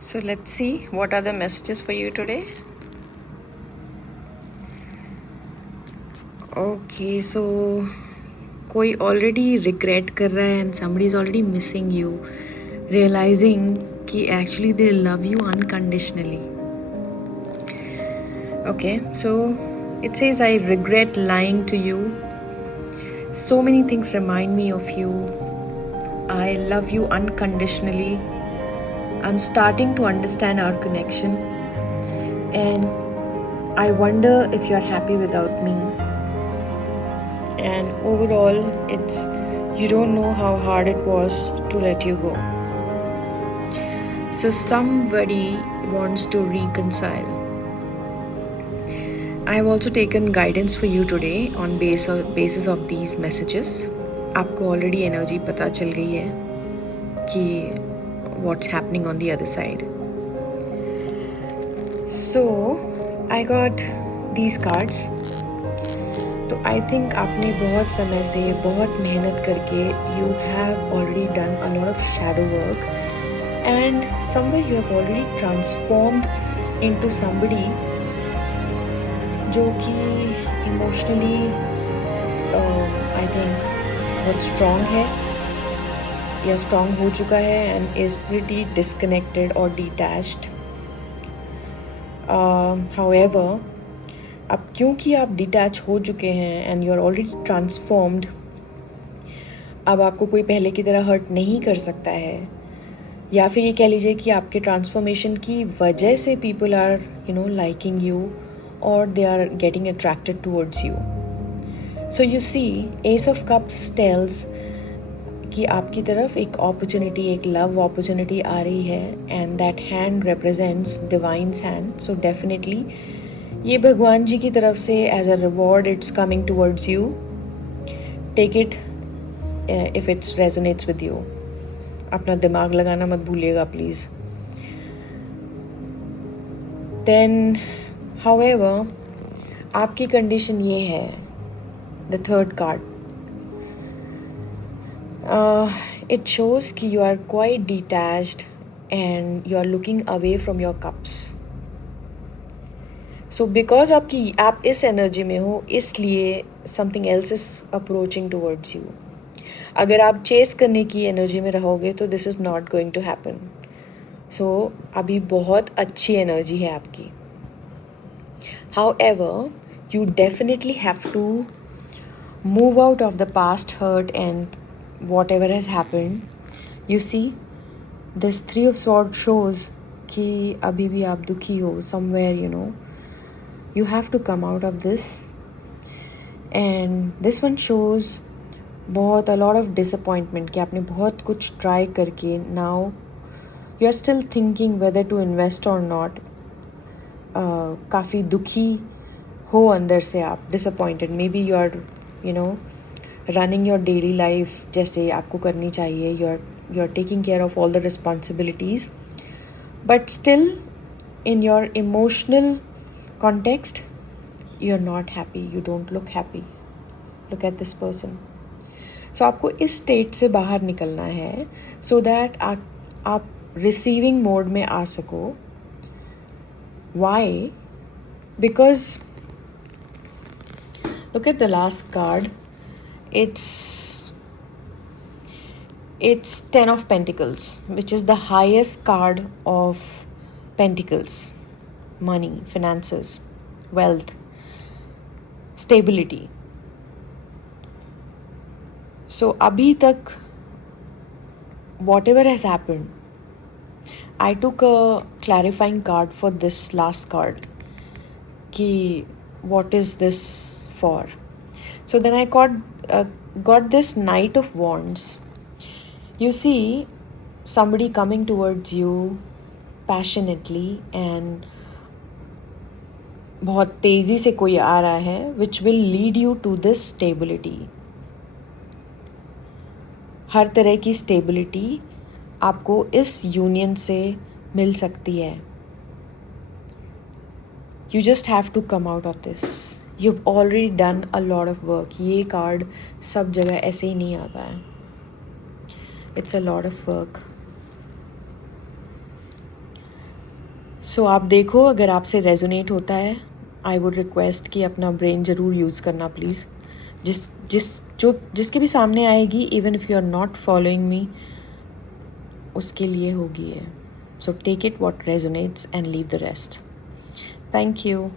So let's see what are the messages for you today. Okay, so कोई already regret कर रहा है and somebody is already missing you, realizing कि actually they love you unconditionally. Okay, so it says I regret lying to you. So many things remind me of you. I love you unconditionally. I'm starting to understand our connection. And I wonder if you're happy without me. And overall, it's you don't know how hard it was to let you go. So somebody wants to reconcile. I have also taken guidance for you today on basis of these messages. आपको already energy पता चल गई है कि what's happening on the other side. So I got these cards. तो I think आपने बहुत समय से बहुत मेहनत करके you have already done a lot of shadow work and somewhere you have already transformed into somebody जो कि इमोशनली आई थिंक बहुत स्ट्रॉन्ग है या स्ट्रॉन्ग हो चुका है एंड इज़ प्रिटी डिस्कनेक्टेड और डिटैच्ड. हाउएवर अब क्योंकि आप डिटैच हो चुके हैं and you are already transformed, अब आपको कोई पहले की तरह हर्ट नहीं कर सकता है, या फिर ये कह लीजिए कि आपके ट्रांसफॉर्मेशन की वजह से पीपल आर लाइकिंग यू और they are getting attracted towards you. So you see ace of cups tells कि आपकी तरफ एक अपॉर्चुनिटी, एक लव अपॉर्चुनिटी आ रही है and that hand represents divine's hand. So definitely ये भगवान जी की तरफ से as a reward it's coming towards you. Take it if it's resonates with you. अपना दिमाग लगाना मत भूलिएगा प्लीज़. देन हाउएवर आपकी कंडीशन ये है, the third card it shows कि you are quite detached and you are looking away from your cups. So because आप इस एनर्जी में हो, इसलिए something else is approaching towards you. अगर आप चेस करने की एनर्जी में रहोगे तो this is not going to happen. So अभी बहुत अच्छी एनर्जी है आपकी. However, you definitely have to move out of the past hurt and whatever has happened. You see, this Three of Swords shows कि अभी भी आप दुखी हो somewhere, you have to come out of this. And this one shows बहुत a lot of disappointment कि आपने बहुत कुछ try करके now you are still thinking whether to invest or not. काफ़ी दुखी हो अंदर से आप, disappointed. Maybe you are running your daily life जैसे आपको करनी चाहिए. You are taking care of all the responsibilities, but still in your emotional context you are not happy. You don't look happy. Look at this person. So आपको इस state से बाहर निकलना है so that आप receiving mode में आ सको. Why? Because look at the last card. It's Ten of Pentacles, which is the highest card of Pentacles. Money, finances, wealth, stability. So abhi tak whatever has happened, I took a clarifying card for this last card ki what is this for. So then I got this Knight of Wands. You see somebody coming towards you passionately and बहुत तेज़ी से कोई आ रहा है which will lead you to this stability. हर तरह की stability आपको इस यूनियन से मिल सकती है. You just have to come out of this. You've already done a lot of work. ये कार्ड सब जगह ऐसे ही नहीं आता है. It's a lot of work. सो आप देखो, अगर आपसे रेजोनेट होता है, आई वुड रिक्वेस्ट कि अपना ब्रेन ज़रूर यूज़ करना प्लीज़। जिसके भी सामने आएगी, even if you are not following me, उसके लिए होगी है। So take it what resonates and leave the rest. Thank you.